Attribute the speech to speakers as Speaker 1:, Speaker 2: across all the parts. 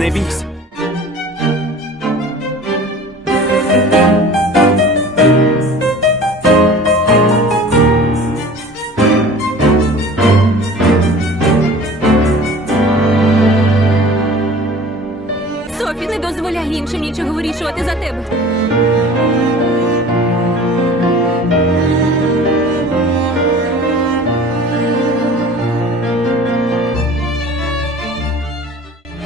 Speaker 1: Не бійся.
Speaker 2: Софі, не дозволяй іншим нічого вирішувати за тебе.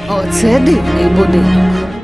Speaker 3: Оце дивний будинок.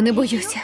Speaker 3: не боюся.